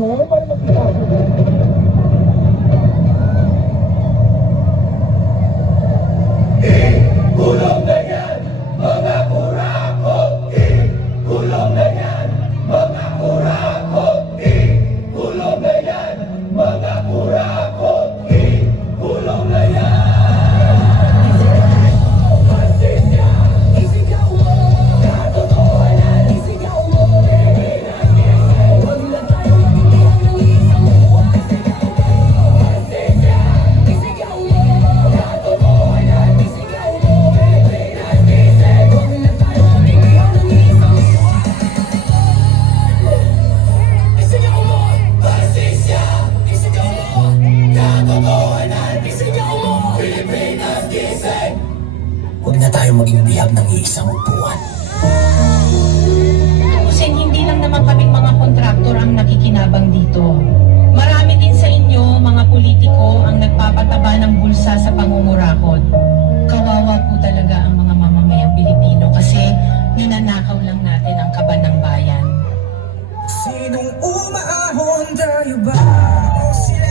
mo para makita ko. Kulong na yan, mga kurakot! Kulong na yan, mga kurakot! Kulong na yan, mga kurakot! Kulong na yan! Pasensya, isigaw mo! Katotohanan, isigaw mo! Huwag na tayo magiging ng isang buwan! Pasensya, isigaw mo! Katotohanan, isigaw mo! Huwag na tayo magiging ng isang buwan! Isigaw mo! Pasensya, isigaw mo! Katotohanan, isigaw mo! Pilipinas, gising! Huwag na tayo maging bihag ng iisang upuan. Kasi hindi lang naman kaming mga kontraktor ang nakikinabang dito. Marami din sa inyo, mga politiko, ang nagpapataba ng bulsa sa pangungurakot. Kawawa po talaga ang mga mamamayang Pilipino kasi ninanakaw lang natin ang kaban ng bayan. Sinong umaahon, tayo ba o sila?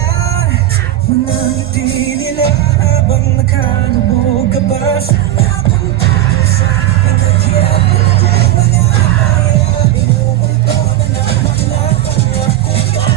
Mga ngiti nila habang nakalubog ka ba sa napunta sa pinaghirap ng mga kaya inumunto na naman na pangako ka.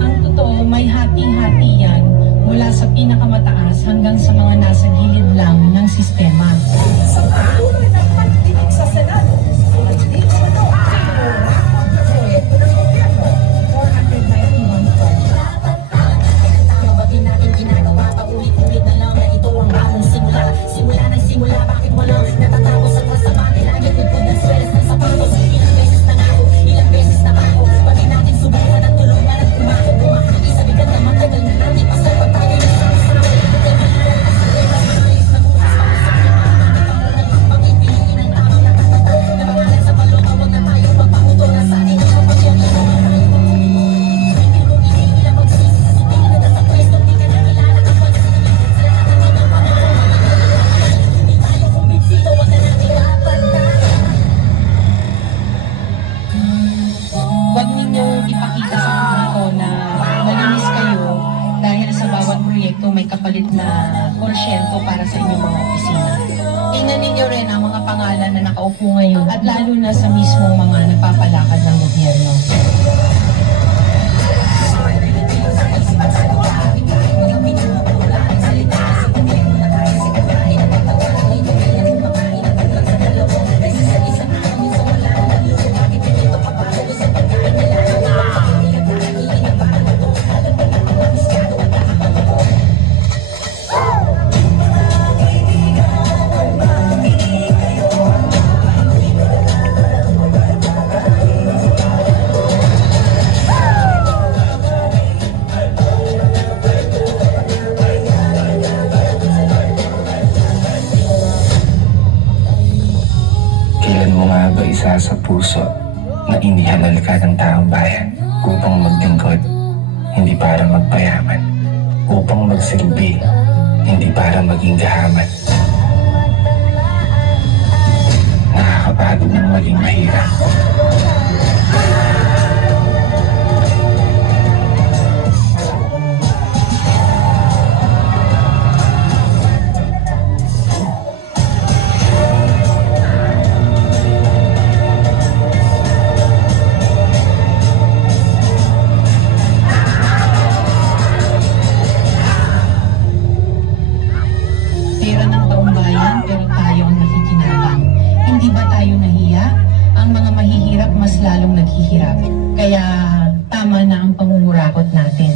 Ang totoo, may hati-hati yan mula sa pinakamataas hanggang sa mga nasa gilid lang ng sistema. Sa patuloy ng pagdinig sa Senado, nagdinig sa ito ang proyekto ng gobyerno, 491 project. Tama ba din natin ginagawa? Paulit-ulit na lang na ito ang among simula. Simula ng simula, bakit walang natatapos at sa pati lagi kudkod ng swelas ng sapatos. Ilang beses na nga ako, ilang beses na ba ako? Pati natin subukan at tulungan at kumako. Bumahagi sa bigat na matagal na natin pasal pa tayo ng sama-sama. Buti mahirap kasi mas maayos na bukas para sa akin. Pag-ipiliin ang tamang natatata na pangalan sa paloob, wag na tayo magpakuto na sa ating mga pagyayaman na tayo magpapalito. Hindi mo iniilang magsisi sa siting na nasa pwesto, di ka nakilala kapag sinilig sa lahat ng mga pangako. Hindi tayo kumbinsido, wag na natin kapatayan. Huwag ninyong ipakita sa publiko na nalinis kayo dahil sa bawat proyekto may kapalit na porsyento para sa inyong mga opisina. Tingnan ninyo rin ang mga pangalan na nakaupo ngayon at lalo na sa mismong mga nagpapalakad ng gobyerno. Kailan mo nga ba isa sa puso na inihalal ka ng taong bayan upang maglingkod, hindi para magpayaman, upang magsilbi, hindi para maging gahaman? Nakakapagod ng maging mahirap. Pera ng taong bayan, pero tayo ang nakikinabang. Hindi ba tayo nahiya? Ang mga mahihirap mas lalong naghihirap. Kaya tama na ang pangungurakot natin.